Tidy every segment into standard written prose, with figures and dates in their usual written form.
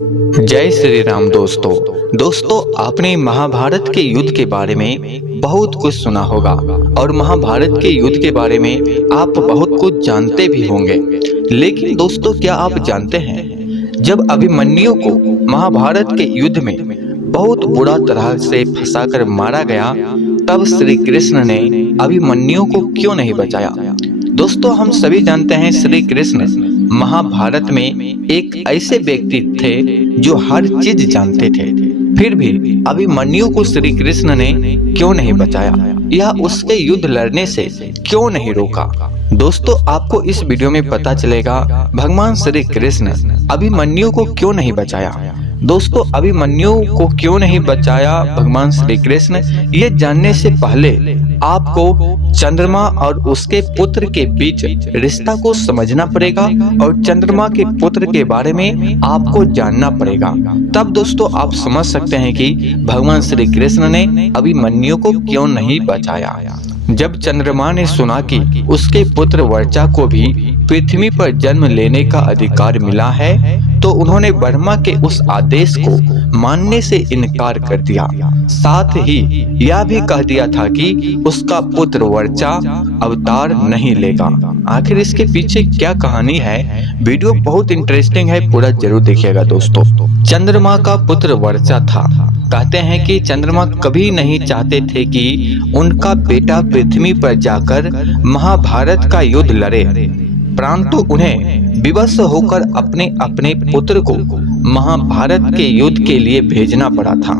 जय श्री राम दोस्तों आपने महाभारत के युद्ध के बारे में बहुत कुछ सुना होगा और महाभारत के युद्ध के बारे में आप बहुत कुछ जानते भी होंगे। लेकिन दोस्तों, क्या आप जानते हैं जब अभिमन्यु को महाभारत के युद्ध में बहुत बुरा तरह से फंसाकर मारा गया, तब श्री कृष्ण ने अभिमन्यु को क्यों नहीं बचाया? दोस्तों, हम सभी जानते हैं श्री कृष्ण महाभारत में एक ऐसे व्यक्ति थे जो हर चीज जानते थे, फिर भी अभिमन्यु को श्री कृष्ण ने क्यों नहीं बचाया या उसके युद्ध लड़ने से क्यों नहीं रोका? दोस्तों, आपको इस वीडियो में पता चलेगा भगवान श्री कृष्ण अभिमन्यु को क्यों नहीं बचाया। दोस्तों, अभिमन्यु को क्यों नहीं बचाया भगवान श्री कृष्ण, ये जानने से पहले आपको चंद्रमा और उसके पुत्र के बीच रिश्ता को समझना पड़ेगा और चंद्रमा के पुत्र के बारे में आपको जानना पड़ेगा। तब दोस्तों आप समझ सकते हैं कि भगवान श्री कृष्ण ने अभिमन्यु को क्यों नहीं बचाया। जब चंद्रमा ने सुना कि उसके पुत्र वर्चा को भी पृथ्वी पर जन्म लेने का अधिकार मिला है, तो उन्होंने ब्रह्मा के उस आदेश को मानने से इनकार कर दिया। साथ ही यह भी कह दिया था कि उसका पुत्र वर्चा अवतार नहीं लेगा। आखिर इसके पीछे क्या कहानी है? वीडियो बहुत इंटरेस्टिंग है, पूरा जरूर देखिएगा दोस्तों। चंद्रमा का पुत्र वर्चा था। कहते हैं कि चंद्रमा कभी नहीं चाहते थे कि उनका बेटा पृथ्वी पर जाकर महाभारत का युद्ध लड़े, परंतु उन्हें विवश होकर अपने अपने पुत्र को महाभारत के युद्ध के लिए भेजना पड़ा था।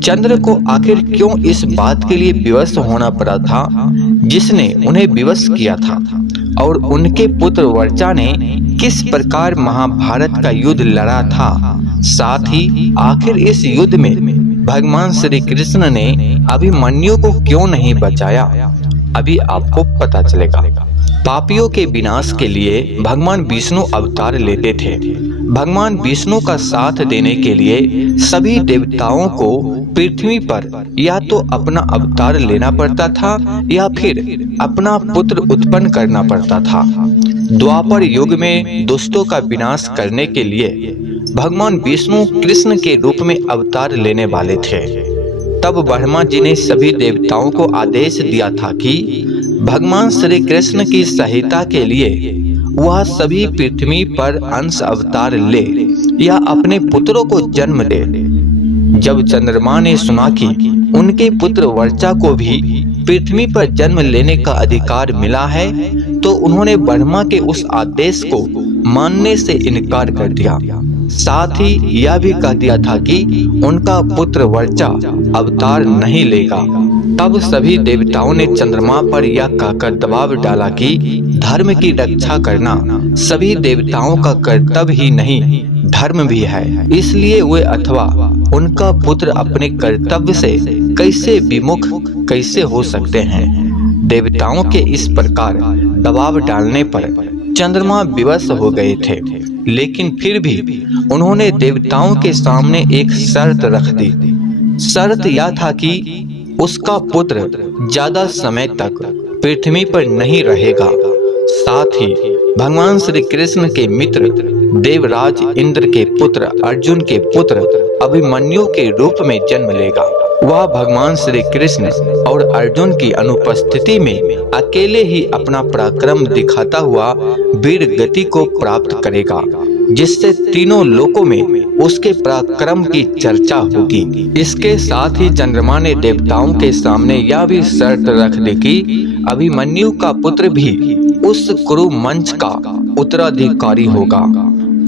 चंद्र को आखिर क्यों इस बात के लिए विवश होना पड़ा था जिसने उन्हें विवश किया था, और उनके पुत्र वर्चा ने किस प्रकार महाभारत का युद्ध लड़ा था? साथ ही आखिर इस युद्ध में भगवान श्री कृष्ण ने अभिमन्यु को क्यों नहीं बचाया, अभी आपको पता चलेगा। पापियों के विनाश के लिए भगवान विष्णु अवतार लेते थे। भगवान विष्णु का साथ देने के लिए सभी देवताओं को पृथ्वी पर या तो अपना अवतार लेना पड़ता था या फिर अपना पुत्र उत्पन्न करना पड़ता था। द्वापर युग में दुष्टों का विनाश करने के लिए भगवान विष्णु कृष्ण के रूप में अवतार लेने वाले थे। तब ब्रह्मा जी ने सभी देवताओं को आदेश दिया था कि भगवान श्री कृष्ण की सहायता के लिए वह सभी पृथ्वी पर अंश अवतार ले या अपने पुत्रों को जन्म दे। जब चंद्रमा ने सुना कि उनके पुत्र वर्चा को भी पृथ्वी पर जन्म लेने का अधिकार मिला है, तो उन्होंने ब्रह्मा के उस आदेश को मानने से इनकार कर दिया। साथ ही यह भी कह दिया था कि उनका पुत्र वर्चा अवतार नहीं लेगा। तब सभी देवताओं ने चंद्रमा पर यह कहकर दबाव डाला कि धर्म की रक्षा करना सभी देवताओं का कर्तव्य ही नहीं, धर्म भी है। इसलिए वे अथवा उनका पुत्र अपने कर्तव्य से कैसे विमुख कैसे हो सकते हैं। देवताओं के इस प्रकार दबाव डालने पर चंद्रमा विवश हो गए थे, लेकिन फिर भी उन्होंने देवताओं के सामने एक शर्त रख दी। शर्त यह था कि उसका पुत्र ज्यादा समय तक पृथ्वी पर नहीं रहेगा। साथ ही भगवान श्री कृष्ण के मित्र देवराज इंद्र के पुत्र अर्जुन के पुत्र अभिमन्यु के रूप में जन्म लेगा। वह भगवान श्री कृष्ण और अर्जुन की अनुपस्थिति में अकेले ही अपना पराक्रम दिखाता हुआ वीर गति को प्राप्त करेगा, जिससे तीनों लोकों में उसके पराक्रम की चर्चा होगी। इसके साथ ही चंद्रमा ने देवताओं के सामने यह भी शर्त रख दी कि अभिमन्यु का पुत्र भी उस कुरु मंच का उत्तराधिकारी होगा।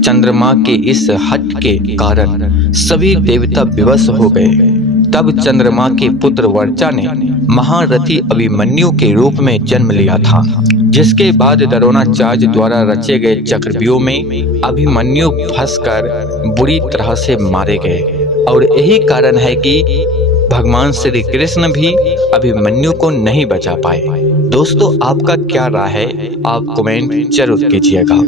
चंद्रमा के इस हट के कारण सभी देवता विवश हो गए। तब चंद्रमा के पुत्र वर्चा ने महारथी अभिमन्यु के रूप में जन्म लिया था, जिसके बाद द्रोणाचार्य द्वारा रचे गए चक्रव्यूह में अभिमन्यु फंसकर बुरी तरह से मारे गए। और यही कारण है कि भगवान श्री कृष्ण भी अभिमन्यु को नहीं बचा पाए। दोस्तों, आपका क्या राय है? आप कमेंट जरूर कीजिएगा।